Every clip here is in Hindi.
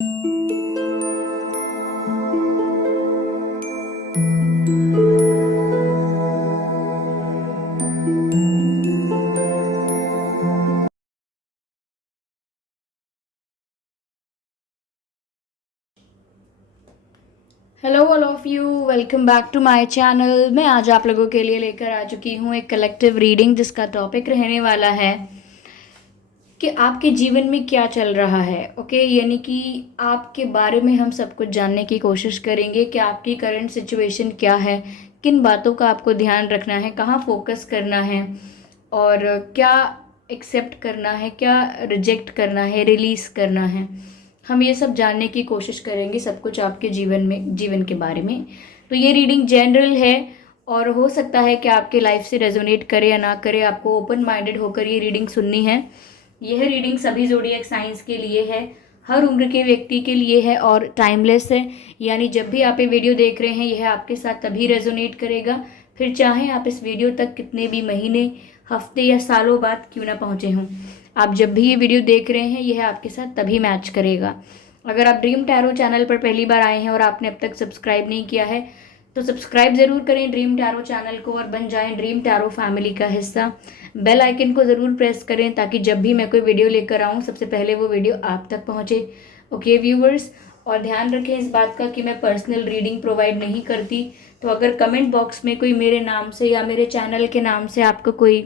Hello all of you, welcome back to my channel. मैं आज आप लोगों के लिए लेकर आ चुकी हूँ एक कलेक्टिव रीडिंग जिसका टॉपिक रहने वाला है कि आपके जीवन में क्या चल रहा है। ओके, यानी कि आपके बारे में हम सब कुछ जानने की कोशिश करेंगे कि आपकी करंट सिचुएशन क्या है, किन बातों का आपको ध्यान रखना है, कहाँ फोकस करना है और क्या एक्सेप्ट करना है, क्या रिजेक्ट करना है, रिलीज़ करना है। हम ये सब जानने की कोशिश करेंगे, सब कुछ आपके जीवन के बारे में। तो ये रीडिंग जनरल है और हो सकता है कि आपके लाइफ से रेजोनेट करे या ना करे। आपको ओपन माइंडेड होकर ये रीडिंग सुननी है। यह रीडिंग सभी ज़ोडिएक साइंस के लिए है, हर उम्र के व्यक्ति के लिए है और टाइमलेस है। यानी जब भी आप ये वीडियो देख रहे हैं यह आपके साथ तभी रेजोनेट करेगा, फिर चाहे आप इस वीडियो तक कितने भी महीने, हफ्ते या सालों बाद क्यों ना पहुँचे हों। आप जब भी ये वीडियो देख रहे हैं यह आपके साथ तभी मैच करेगा। अगर आप ड्रीम टैरो चैनल पर पहली बार आए हैं और आपने अब तक सब्सक्राइब नहीं किया है तो सब्सक्राइब ज़रूर करें ड्रीम टैरो चैनल को और बन जाएं ड्रीम टैरो फैमिली का हिस्सा। बेल आइकन को ज़रूर प्रेस करें ताकि जब भी मैं कोई वीडियो लेकर आऊँ सबसे पहले वो वीडियो आप तक पहुँचे। ओके व्यूवर्स, और ध्यान रखें इस बात का कि मैं पर्सनल रीडिंग प्रोवाइड नहीं करती। तो अगर कमेंट बॉक्स में कोई मेरे नाम से या मेरे चैनल के नाम से आपको कोई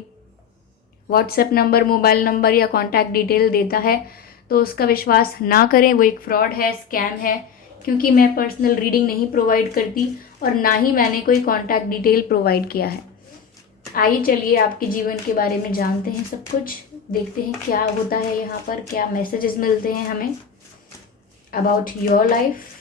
व्हाट्सएप नंबर, मोबाइल नंबर या कॉन्टैक्ट डिटेल देता है तो उसका विश्वास ना करें, वो एक फ्रॉड है, स्कैम है। क्योंकि मैं पर्सनल रीडिंग नहीं प्रोवाइड करती और ना ही मैंने कोई कॉन्टैक्ट डिटेल प्रोवाइड किया है। आइए चलिए आपके जीवन के बारे में जानते हैं, सब कुछ देखते हैं क्या होता है यहाँ पर, क्या मैसेजेस मिलते हैं हमें about your life.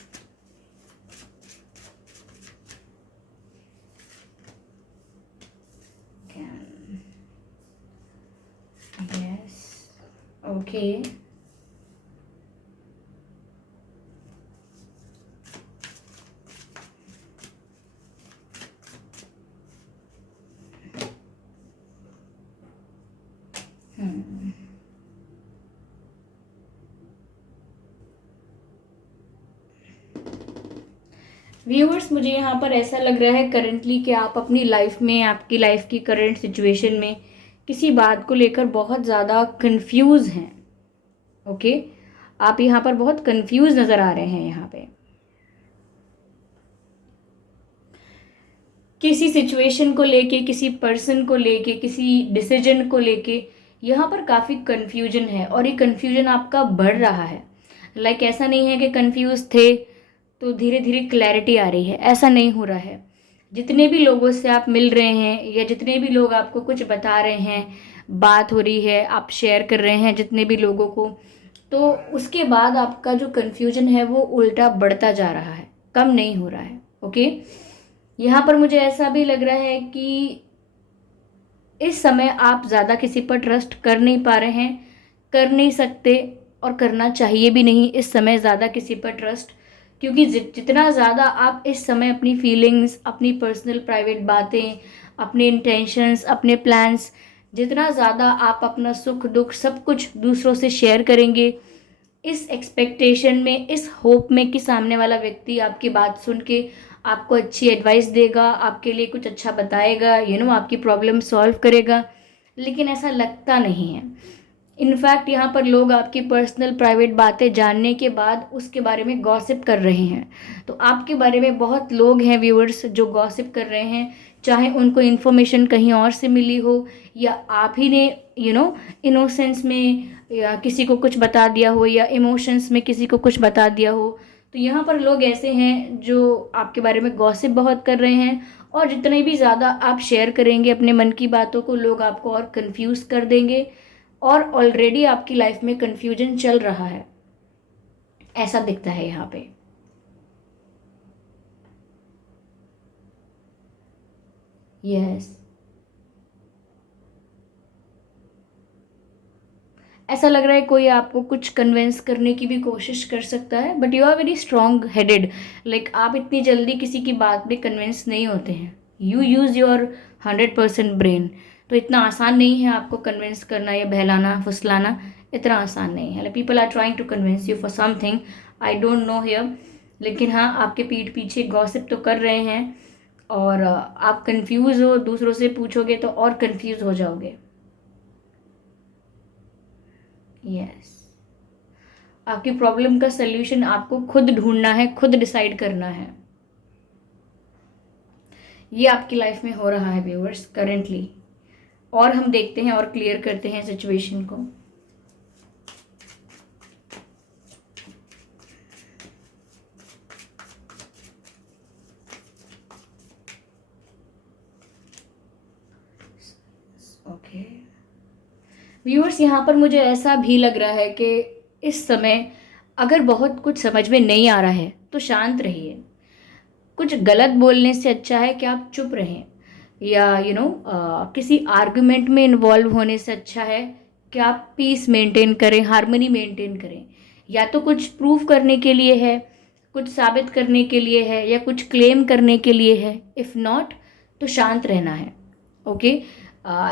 Yes, okay. Viewers, मुझे यहाँ पर ऐसा लग रहा है करंटली कि आप अपनी लाइफ में, आपकी लाइफ की करंट सिचुएशन में किसी बात को लेकर बहुत ज़्यादा कंफ्यूज हैं। ओके, आप यहाँ पर बहुत कंफ्यूज नज़र आ रहे हैं। यहाँ पे किसी सिचुएशन को लेके, किसी पर्सन को लेके, किसी डिसीजन को लेके यहाँ पर काफ़ी कंफ्यूजन है और ये कंफ्यूजन आपका बढ़ रहा है। लाइक ऐसा नहीं है कि कंफ्यूज थे तो धीरे धीरे क्लैरिटी आ रही है, ऐसा नहीं हो रहा है। जितने भी लोगों से आप मिल रहे हैं या जितने भी लोग आपको कुछ बता रहे हैं, बात हो रही है, आप शेयर कर रहे हैं जितने भी लोगों को, तो उसके बाद आपका जो कन्फ्यूजन है वो उल्टा बढ़ता जा रहा है, कम नहीं हो रहा है। ओके, यहाँ पर मुझे ऐसा भी लग रहा है कि इस समय आप ज़्यादा किसी पर ट्रस्ट कर नहीं पा रहे हैं, कर नहीं सकते और करना चाहिए भी नहीं इस समय ज़्यादा किसी पर ट्रस्ट। क्योंकि जितना ज़्यादा आप इस समय अपनी फीलिंग्स, अपनी पर्सनल प्राइवेट बातें, अपने इंटेंशंस, अपने प्लान्स, जितना ज़्यादा आप अपना सुख दुख सब कुछ दूसरों से शेयर करेंगे, इस एक्सपेक्टेशन में, इस होप में कि सामने वाला व्यक्ति आपकी बात सुन के आपको अच्छी एडवाइस देगा, आपके लिए कुछ अच्छा बताएगा, आपकी प्रॉब्लम सॉल्व करेगा, लेकिन ऐसा लगता नहीं है। इनफैक्ट यहाँ पर लोग आपकी पर्सनल प्राइवेट बातें जानने के बाद उसके बारे में गॉसिप कर रहे हैं। तो आपके बारे में बहुत लोग हैं व्यूअर्स जो गॉसिप कर रहे हैं, चाहे उनको इन्फॉर्मेशन कहीं और से मिली हो या आप ही ने इनोसेंस में या किसी को कुछ बता दिया हो या इमोशंस में किसी को कुछ बता दिया हो। तो यहाँ पर लोग ऐसे हैं जो आपके बारे में गॉसिप बहुत कर रहे हैं और जितने भी ज़्यादा आप शेयर करेंगे अपने मन की बातों को, लोग आपको और कंफ्यूज कर देंगे और ऑलरेडी आपकी लाइफ में कंफ्यूजन चल रहा है, ऐसा दिखता है यहाँ पे। यस, ऐसा लग रहा है कोई आपको कुछ कन्विंस करने की भी कोशिश कर सकता है, but you are very strong headed. Like आप इतनी जल्दी किसी की बात में कन्विंस नहीं होते हैं, यू यूज़ योर 100% ब्रेन। तो इतना आसान नहीं है आपको कन्विंस करना या बहलाना फुसलाना, इतना आसान नहीं है। People are trying to convince you for something, I don't know here, लेकिन हाँ आपके पीठ पीछे गॉसिप तो कर रहे हैं, और आप कंफ्यूज हो, दूसरों से पूछोगे तो और कंफ्यूज हो जाओगे। यस, आपकी प्रॉब्लम का सल्यूशन आपको खुद ढूंढना है, खुद डिसाइड करना है। ये आपकी लाइफ में हो रहा है व्यूअर्स करेंटली। और हम देखते हैं और क्लियर करते हैं सिचुएशन को। ओके व्यूअर्स, यहाँ पर मुझे ऐसा भी लग रहा है कि इस समय अगर बहुत कुछ समझ में नहीं आ रहा है तो शांत रहिए। कुछ गलत बोलने से अच्छा है कि आप चुप रहें, या किसी आर्गुमेंट में इन्वॉल्व होने से अच्छा है कि आप पीस मेंटेन करें, हार्मनी मेंटेन करें। या तो कुछ प्रूव करने के लिए है, कुछ साबित करने के लिए है, या कुछ क्लेम करने के लिए है। इफ़ नॉट तो शांत रहना है। ओके,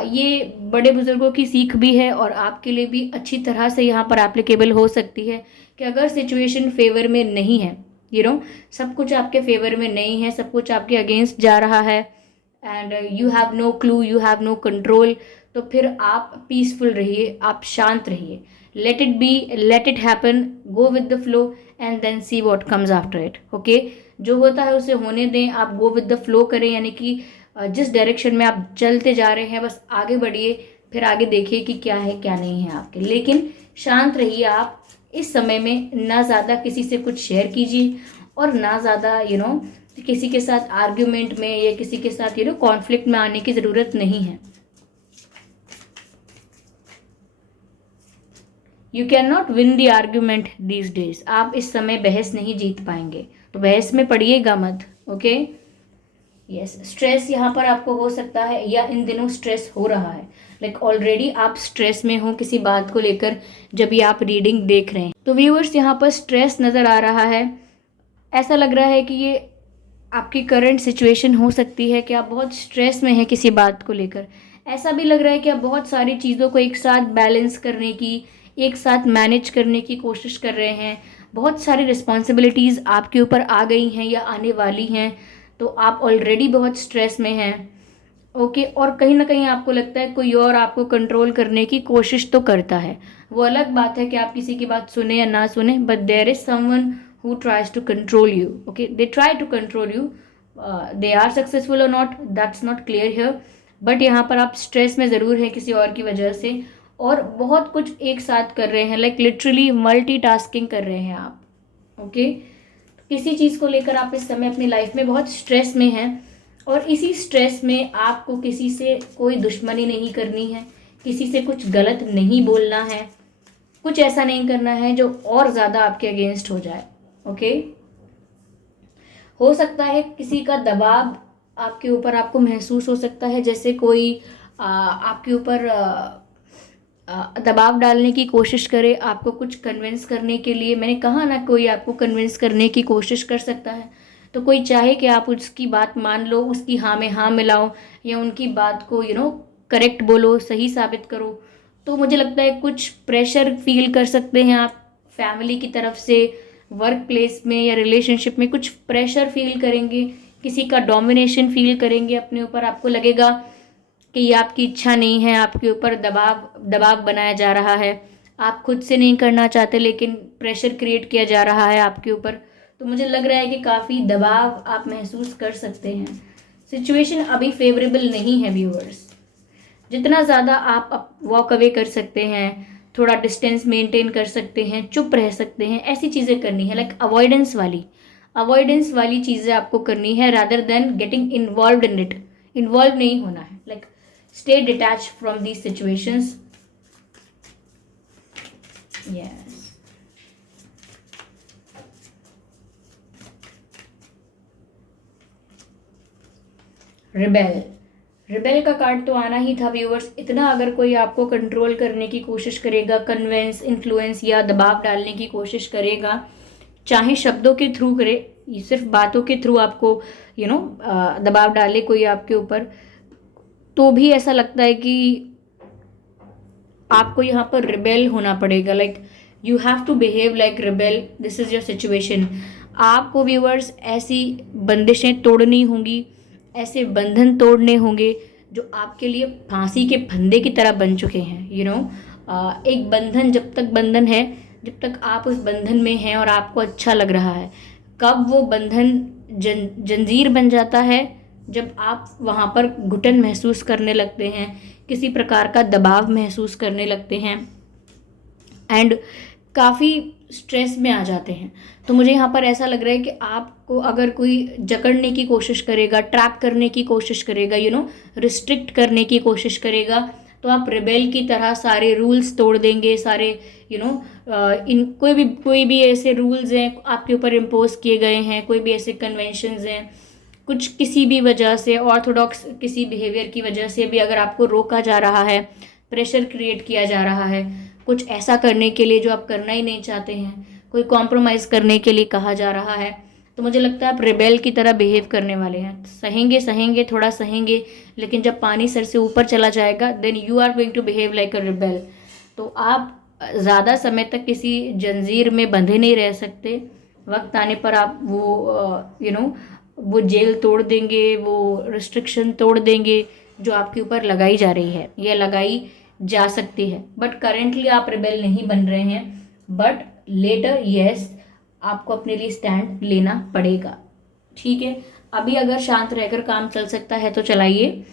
ये बड़े बुजुर्गों की सीख भी है और आपके लिए भी अच्छी तरह से यहाँ पर एप्लीकेबल हो सकती है कि अगर सिचुएशन फेवर में नहीं है, सब कुछ आपके फेवर में नहीं है, सब कुछ आपके अगेंस्ट जा रहा है, and you have no clue, you have no control, तो फिर आप पीसफुल रहिए, आप शांत रहिए। Let it be, let it happen, go with the flow and then see what comes after it. Okay, जो होता है उसे होने दें, आप गो विद द फ्लो करें, यानी कि जिस डायरेक्शन में आप चलते जा रहे हैं बस आगे बढ़िए, फिर आगे देखिए कि क्या है क्या नहीं है आपके, लेकिन शांत रहिए। आप इस समय में ना ज़्यादा किसी से कुछ शेयर कीजिए और ना ज़्यादा किसी के साथ आर्ग्यूमेंट में या किसी के साथ कॉन्फ्लिक्ट में आने की ज़रूरत नहीं है। You can not win the argument these days. आप इस समय बहस नहीं जीत पाएंगे, तो बहस में पड़िएगा मत। ओके, यस, स्ट्रेस यहाँ पर आपको हो सकता है, या इन दिनों स्ट्रेस हो रहा है, लाइक ऑलरेडी आप स्ट्रेस में हो किसी बात को लेकर जब ये आप रीडिंग देख रहे हैं। तो व्यूअर्स, यहाँ पर स्ट्रेस नज़र आ रहा है। ऐसा लग रहा है कि ये आपकी करंट सिचुएशन हो सकती है कि आप बहुत स्ट्रेस में हैं किसी बात को लेकर। ऐसा भी लग रहा है कि आप बहुत सारी चीज़ों को एक साथ बैलेंस करने की, एक साथ मैनेज करने की कोशिश कर रहे हैं। बहुत सारी रिस्पॉन्सिबिलिटीज़ आपके ऊपर आ गई हैं या आने वाली हैं, तो आप ऑलरेडी बहुत स्ट्रेस में हैं। ओके, और कहीं ना कहीं आपको लगता है कोई और आपको कंट्रोल करने की कोशिश तो करता है। वो अलग बात है कि आप किसी की बात सुने या ना सुने, but there is someone who tries to control you. Okay, they try to control you. They are successful or not, that's not clear here, but यहाँ पर आप स्ट्रेस में ज़रूर हैं किसी और की वजह से, और बहुत कुछ एक साथ कर रहे हैं, लाइक लिटरली मल्टीटास्किंग कर रहे हैं आप। ओके, किसी चीज़ को लेकर आप इस समय अपनी लाइफ में बहुत स्ट्रेस में हैं, और इसी स्ट्रेस में आपको किसी से कोई दुश्मनी नहीं करनी है, किसी से कुछ गलत नहीं बोलना है, कुछ ऐसा नहीं करना है जो और ज़्यादा आपके अगेंस्ट हो जाए। ओके, हो सकता है किसी का दबाव आपके ऊपर आपको महसूस हो सकता है, जैसे कोई आपके ऊपर दबाव डालने की कोशिश करे, आपको कुछ कन्विंस करने के लिए। मैंने कहा ना, कोई आपको कन्विंस करने की कोशिश कर सकता है, तो कोई चाहे कि आप उसकी बात मान लो, उसकी हाँ में हाँ मिलाओ, या उनकी बात को करेक्ट बोलो, सही साबित करो। तो मुझे लगता है कुछ प्रेशर फील कर सकते हैं आप फैमिली की तरफ से, वर्क प्लेस में या रिलेशनशिप में कुछ प्रेशर फील करेंगे, किसी का डोमिनेशन फील करेंगे अपने ऊपर। आपको लगेगा कि ये आपकी इच्छा नहीं है, आपके ऊपर दबाव बनाया जा रहा है, आप खुद से नहीं करना चाहते लेकिन प्रेशर क्रिएट किया जा रहा है आपके ऊपर। तो मुझे लग रहा है कि काफ़ी दबाव आप महसूस कर सकते हैं। सिचुएशन अभी फेवरेबल नहीं है व्यूअर्स। जितना ज़्यादा आप वॉक अवे कर सकते हैं, थोड़ा डिस्टेंस मेंटेन कर सकते हैं, चुप रह सकते हैं, ऐसी चीज़ें करनी है, लाइक अवॉइडेंस वाली चीज़ें आपको करनी है, rather than getting involve in it. Involve नहीं होना है, like stay detach from these situations. Yes, rebel का कार्ड तो आना ही था व्यूअर्स। इतना अगर कोई आपको कंट्रोल करने की कोशिश करेगा, कन्वेंस, इन्फ्लुएंस या दबाव डालने की कोशिश करेगा, चाहे शब्दों के थ्रू करे, सिर्फ बातों के थ्रू आपको दबाव डाले कोई आपके ऊपर, तो भी ऐसा लगता है कि आपको यहाँ पर रिबेल होना पड़ेगा। Like you have to behave like rebel, this is your situation. आपको व्यूअर्स ऐसी बंदिशें तोड़नी होंगी, ऐसे बंधन तोड़ने होंगे जो आपके लिए फांसी के फंदे की तरह बन चुके हैं। एक बंधन जब तक बंधन है, जब तक आप उस बंधन में हैं और आपको अच्छा लग रहा है, कब वो बंधन जंजीर बन जाता है, जब आप वहाँ पर घुटन महसूस करने लगते हैं, किसी प्रकार का दबाव महसूस करने लगते हैं एंड काफ़ी स्ट्रेस में आ जाते हैं। तो मुझे यहाँ पर ऐसा लग रहा है कि आपको अगर कोई जकड़ने की कोशिश करेगा, ट्रैप करने की कोशिश करेगा, रिस्ट्रिक्ट करने की कोशिश करेगा, तो आप रिबेल की तरह सारे रूल्स तोड़ देंगे, सारे इन कोई भी ऐसे रूल्स हैं आपके ऊपर इम्पोज किए गए हैं, कोई भी ऐसे कन्वेंशंस हैं, कुछ किसी भी वजह से, ऑर्थोडॉक्स किसी बिहेवियर की वजह से भी अगर आपको रोका जा रहा है, प्रेशर क्रिएट किया जा रहा है कुछ ऐसा करने के लिए जो आप करना ही नहीं चाहते हैं, कोई कॉम्प्रोमाइज़ करने के लिए कहा जा रहा है, तो मुझे लगता है आप रिबेल की तरह बिहेव करने वाले हैं। सहेंगे, थोड़ा सहेंगे, लेकिन जब पानी सर से ऊपर चला जाएगा then you are going to behave like a rebel. तो आप ज़्यादा समय तक किसी जंजीर में बंधे नहीं रह सकते। वक्त आने पर आप वो जेल तोड़ देंगे, वो रिस्ट्रिक्शन तोड़ देंगे जो आपके ऊपर लगाई जा रही है या लगाई जा सकती है। बट करेंटली आप रिबेल नहीं बन रहे हैं, बट लेटर यस आपको अपने लिए स्टैंड लेना पड़ेगा। ठीक है, अभी अगर शांत रहकर काम चल सकता है तो चलाइए,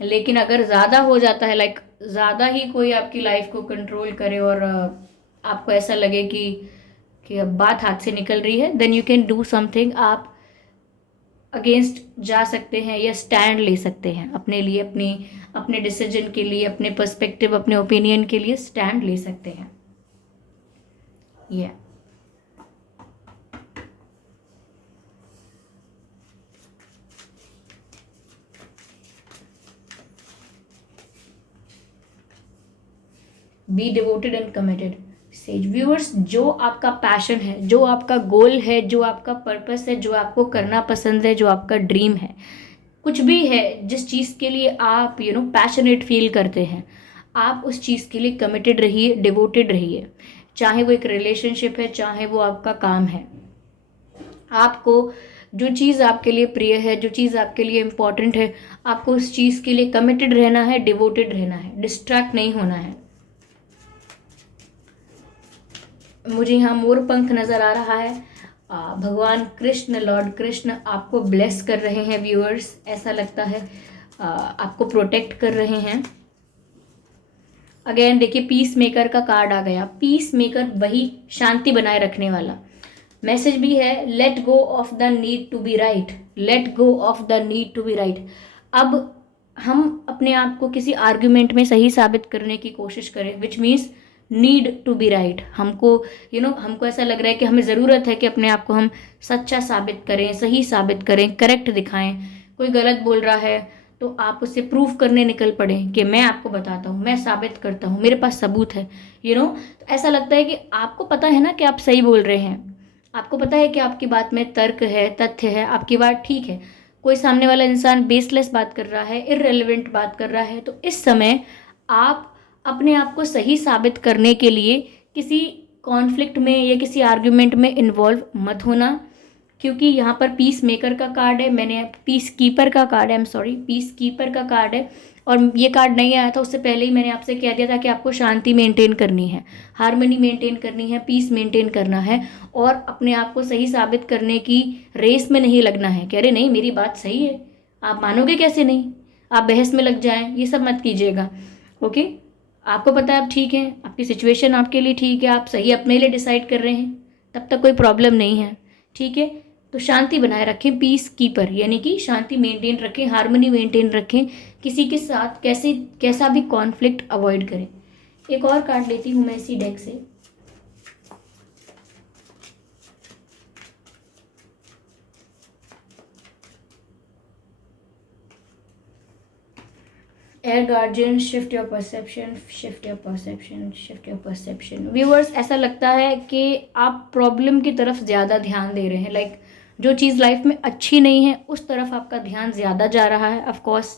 लेकिन अगर ज़्यादा हो जाता है, लाइक ज़्यादा ही कोई आपकी लाइफ को कंट्रोल करे और आपको ऐसा लगे कि अब बात हाथ से निकल रही है, then you can do something. आप अगेंस्ट जा सकते हैं या स्टैंड ले सकते हैं अपने लिए, अपने डिसीजन के लिए, अपने पर्सपेक्टिव, अपने ओपिनियन के लिए स्टैंड ले सकते हैं। Be devoted and committed. सेज व्यूअर्स, जो आपका पैशन है, जो आपका गोल है, जो आपका पर्पस है, जो आपको करना पसंद है, जो आपका ड्रीम है, कुछ भी है जिस चीज़ के लिए आप पैशनेट फील करते हैं, आप उस चीज़ के लिए कमिटेड रहिए, डिवोटेड रहिए। चाहे वो एक रिलेशनशिप है, चाहे वो आपका काम है, आपको जो चीज़ आपके लिए प्रिय है, जो चीज़ आपके लिए इम्पॉर्टेंट है, आपको उस चीज़ के लिए कमिटेड रहना है, डिवोटेड रहना है, डिस्ट्रैक्ट नहीं होना है। मुझे यहाँ मोर पंख नज़र आ रहा है। भगवान कृष्ण, लॉर्ड कृष्ण आपको ब्लेस कर रहे हैं व्यूअर्स, ऐसा लगता है आपको प्रोटेक्ट कर रहे हैं। अगेन देखिए, पीस मेकर का कार्ड आ गया। पीस मेकर वही शांति बनाए रखने वाला। मैसेज भी है, let go of the need to be right, let go of the need to be right. अब हम अपने आप को किसी आर्ग्यूमेंट में सही साबित करने की कोशिश करें, which means need to be right. हमको ऐसा लग रहा है कि हमें ज़रूरत है कि अपने आप को हम सच्चा साबित करें, सही साबित करें, करेक्ट दिखाएं। कोई गलत बोल रहा है तो आप उससे प्रूफ करने निकल पड़े कि मैं आपको बताता हूँ, मैं साबित करता हूँ, मेरे पास सबूत है। तो ऐसा लगता है कि आपको पता है ना कि आप सही बोल रहे हैं, आपको पता है कि आपकी बात में तर्क है, तथ्य है, आपकी बात ठीक है। कोई सामने वाला इंसान बेसलेस बात कर रहा है, इररिलेवेंट बात कर रहा है, तो इस समय आप अपने आप को सही साबित करने के लिए किसी कॉन्फ्लिक्ट में या किसी आर्ग्यूमेंट में इन्वॉल्व मत होना, क्योंकि यहाँ पर पीस मेकर का कार्ड है, मैंने पीस कीपर का कार्ड है, पीस कीपर का कार्ड है, और ये कार्ड नहीं आया था उससे पहले ही मैंने आपसे कह दिया था कि आपको शांति मेंटेन करनी है, हार्मनी मेंटेन करनी है, पीस मेंटेन करना है, और अपने आप को सही साबित करने की रेस में नहीं लगना है कि अरे नहीं मेरी बात सही है, आप मानोगे कैसे नहीं, आप बहस में लग जाएं, ये सब मत कीजिएगा। ओके, आपको पता है आप ठीक हैं, आपकी सिचुएशन आपके लिए ठीक है, आप सही अपने लिए डिसाइड कर रहे हैं, तब तक कोई प्रॉब्लम नहीं है। ठीक है, तो शांति बनाए रखें, पीस कीपर, यानी कि शांति मेंटेन रखें, हार्मनी मेंटेन रखें, किसी के साथ कैसा भी कॉन्फ्लिक्ट अवॉइड करें। एक और कार्ड लेती हूँ मैं इसी डेक से। Air guardian, shift your perception, shift your perception, shift your perception. Viewers, ऐसा लगता है कि आप प्रॉब्लम की तरफ ज़्यादा ध्यान दे रहे हैं, लाइक जो चीज़ लाइफ में अच्छी नहीं है उस तरफ आपका ध्यान ज़्यादा जा रहा है। ऑफ कोर्स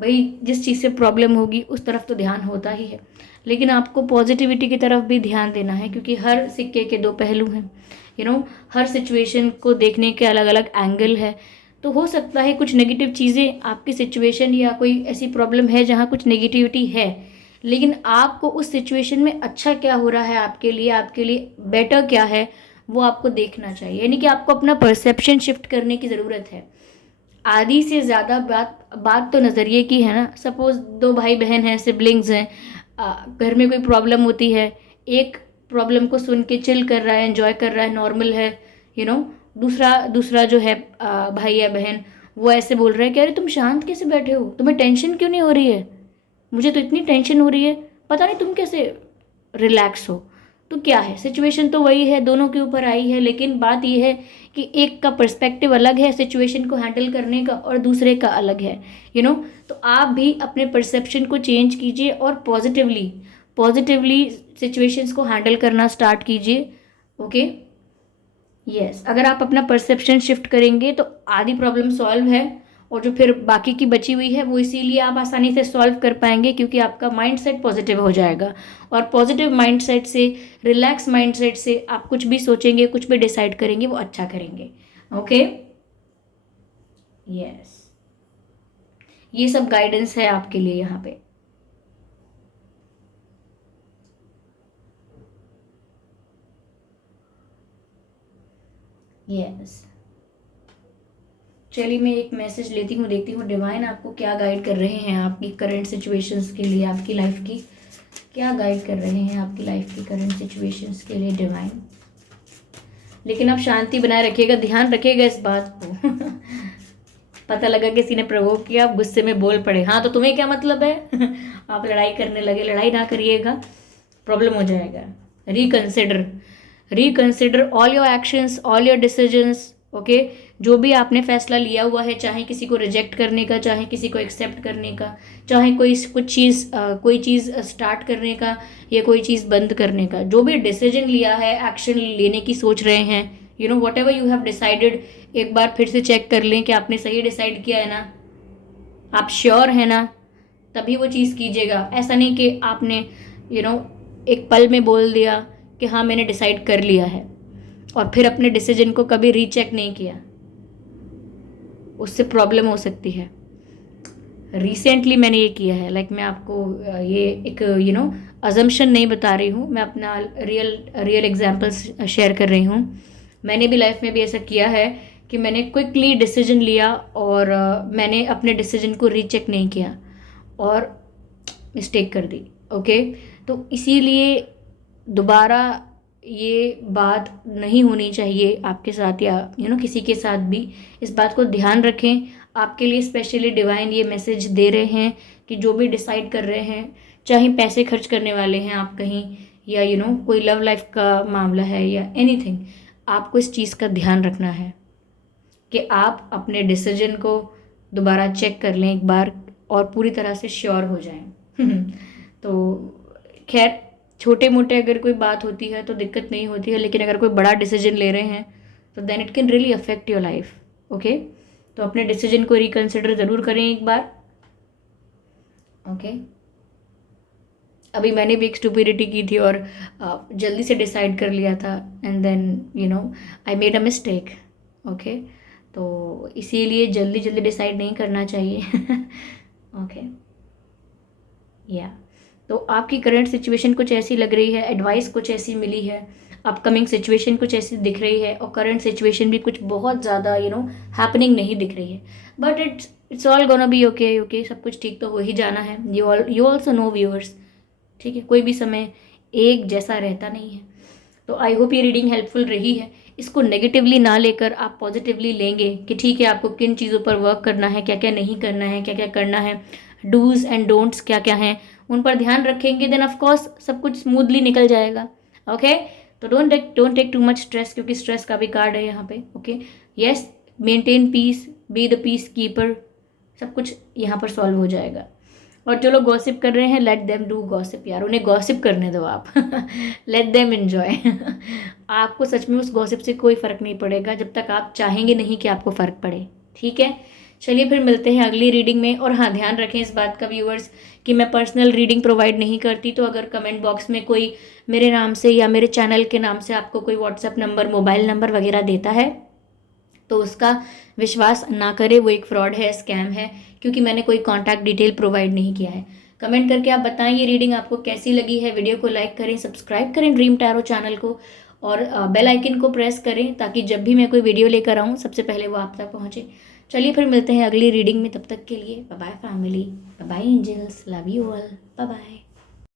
भाई जिस चीज़ से प्रॉब्लम होगी उस तरफ तो ध्यान होता ही है, लेकिन आपको पॉजिटिविटी की तरफ भी ध्यान देना है, क्योंकि हर सिक्के के दो पहलू हैं। हर सिचुएशन को देखने के अलग अलग एंगल है। तो हो सकता है कुछ नेगेटिव चीज़ें आपकी सिचुएशन या कोई ऐसी प्रॉब्लम है जहाँ कुछ नेगेटिविटी है, लेकिन आपको उस सिचुएशन में अच्छा क्या हो रहा है, आपके लिए बेटर क्या है, वो आपको देखना चाहिए। यानी कि आपको अपना परसेप्शन शिफ्ट करने की ज़रूरत है। आधी से ज़्यादा बात बात तो नज़रिए की है ना। सपोज दो भाई बहन हैं, सिबलिंग्स हैं, घर में कोई प्रॉब्लम होती है, एक प्रॉब्लम को सुन के चिल कर रहा है, एंजॉय कर रहा है, नॉर्मल है, यू नो दूसरा दूसरा जो है भाई या बहन, वो ऐसे बोल रहा है कि अरे तुम शांत कैसे बैठे हो, तुम्हें टेंशन क्यों नहीं हो रही है, मुझे तो इतनी टेंशन हो रही है, पता नहीं तुम कैसे रिलैक्स हो। तो क्या है, सिचुएशन तो वही है, दोनों के ऊपर आई है, लेकिन बात यह है कि एक का पर्सपेक्टिव अलग है सिचुएशन को हैंडल करने का और दूसरे का अलग है। तो आप भी अपने परसेप्शन को चेंज कीजिए और पॉजिटिवली पॉजिटिवली सिचुएशंस को हैंडल करना स्टार्ट कीजिए। ओके, यस, अगर आप अपना परसेप्शन शिफ्ट करेंगे तो आधी प्रॉब्लम सॉल्व है, और जो फिर बाकी की बची हुई है वो इसीलिए आप आसानी से सॉल्व कर पाएंगे क्योंकि आपका माइंडसेट पॉजिटिव हो जाएगा। और पॉजिटिव माइंडसेट से, रिलैक्स माइंडसेट से आप कुछ भी सोचेंगे, कुछ भी डिसाइड करेंगे, वो अच्छा करेंगे। ओके, यस, ये सब गाइडेंस है आपके लिए यहाँ पे। यस, चलिए मैं एक मैसेज लेती हूँ, देखती हूँ डिवाइन आपको क्या गाइड कर रहे हैं आपकी करंट सिचुएशंस के लिए, आपकी लाइफ की क्या गाइड कर रहे हैं आपकी लाइफ की करंट सिचुएशंस के लिए डिवाइन। लेकिन आप शांति बनाए रखिएगा, ध्यान रखिएगा इस बात को। पता लगा किसी ने प्रोवोक किया, आप गुस्से में बोल पड़े, हाँ तो तुम्हें क्या मतलब है। आप लड़ाई करने लगे, लड़ाई ना करिएगा, प्रॉब्लम हो जाएगा। Reconsider reconsider all your actions, all your decisions. Okay, जो भी आपने फैसला लिया हुआ है, चाहे किसी को रिजेक्ट करने का, चाहे किसी को एक्सेप्ट करने का, चाहे कोई चीज़ स्टार्ट करने का या कोई चीज़ बंद करने का, जो भी डिसीजन लिया है, एक्शन लेने की सोच रहे हैं, what ever you have decided, एक बार फिर से चेक कर लें कि आपने सही डिसाइड किया है ना, आप श्योर है ना, तभी वो चीज़ कीजिएगा। ऐसा नहीं कि आपने एक पल में बोल दिया कि हाँ मैंने डिसाइड कर लिया है और फिर अपने डिसीजन को कभी रीचेक नहीं किया, उससे प्रॉब्लम हो सकती है। रिसेंटली मैंने ये किया है, मैं आपको ये एक अजम्पशन नहीं बता रही हूँ, मैं अपना रियल एग्जांपल्स शेयर कर रही हूँ। मैंने भी लाइफ में भी ऐसा किया है कि मैंने क्विकली डिसीजन लिया और मैंने अपने डिसीजन को रीचेक नहीं किया और मिस्टेक कर दी। ओके, तो इसीलिए दोबारा ये बात नहीं होनी चाहिए आपके साथ या किसी के साथ भी। इस बात को ध्यान रखें। आपके लिए स्पेशली डिवाइन ये मैसेज दे रहे हैं कि जो भी डिसाइड कर रहे हैं, चाहे पैसे खर्च करने वाले हैं आप कहीं, या कोई लव लाइफ का मामला है या एनीथिंग, आपको इस चीज़ का ध्यान रखना है कि आप अपने डिसीजन को दोबारा चेक कर लें एक बार और पूरी तरह से श्योर हो जाएं। तो खैर, छोटे मोटे अगर कोई बात होती है तो दिक्कत नहीं होती है, लेकिन अगर कोई बड़ा डिसीजन ले रहे हैं तो then it can really affect your life. Okay, तो अपने डिसीजन को रिकंसिडर ज़रूर करें एक बार। ओके, अभी मैंने भी एक स्टुपिडिटी की थी और जल्दी से डिसाइड कर लिया था, and then I made a mistake. Okay, तो इसीलिए जल्दी जल्दी डिसाइड नहीं करना चाहिए। ओके, या तो आपकी करंट सिचुएशन कुछ ऐसी लग रही है, एडवाइस कुछ ऐसी मिली है, अपकमिंग सिचुएशन कुछ ऐसी दिख रही है, और करंट सिचुएशन भी कुछ बहुत ज़्यादा हैपनिंग नहीं दिख रही है, but it's all gonna be okay. Okay, सब कुछ ठीक तो हो ही जाना है। यू ऑल्सो नो व्यूअर्स, ठीक है, कोई भी समय एक जैसा रहता नहीं है। तो आई होप ये रीडिंग हेल्पफुल रही है। इसको नेगेटिवली ना लेकर आप पॉजिटिवली लेंगे कि ठीक है, आपको किन चीज़ों पर वर्क करना है, क्या क्या नहीं करना है, क्या क्या करना है, डूज एंड डोंट्स क्या क्या हैं, उन पर ध्यान रखेंगे, देन ऑफ कोर्स सब कुछ स्मूथली निकल जाएगा। ओके, तो don't take too much stress, क्योंकि स्ट्रेस का भी कार्ड है यहाँ पे। Okay, yes, maintain peace, be the peacekeeper, सब कुछ यहाँ पर सॉल्व हो जाएगा। और जो लोग गॉसिप कर रहे हैं, लेट देम डू गॉसिप यार, उन्हें गॉसिप करने दो आप। Let them enjoy. आपको सच में उस गॉसिप से कोई फ़र्क नहीं पड़ेगा जब तक आप चाहेंगे नहीं कि आपको फ़र्क पड़े। ठीक है, चलिए फिर मिलते हैं अगली रीडिंग में। और हाँ, ध्यान रखें इस बात का व्यूअर्स कि मैं पर्सनल रीडिंग प्रोवाइड नहीं करती, तो अगर कमेंट बॉक्स में कोई मेरे नाम से या मेरे चैनल के नाम से आपको कोई व्हाट्सएप नंबर, मोबाइल नंबर वगैरह देता है तो उसका विश्वास ना करें, वो एक फ्रॉड है, स्कैम है, क्योंकि मैंने कोई कॉन्टैक्ट डिटेल प्रोवाइड नहीं किया है। कमेंट करके आप बताएं ये रीडिंग आपको कैसी लगी है। वीडियो को लाइक करें, सब्सक्राइब करें ड्रीम टैरो चैनल को, और बेल आइकन को प्रेस करें ताकि जब भी मैं कोई वीडियो लेकर आऊँ सबसे पहले वो आप तक पहुँचे। चलिए फिर मिलते हैं अगली रीडिंग में, तब तक के लिए bye bye family, bye bye angels, love you all, bye bye.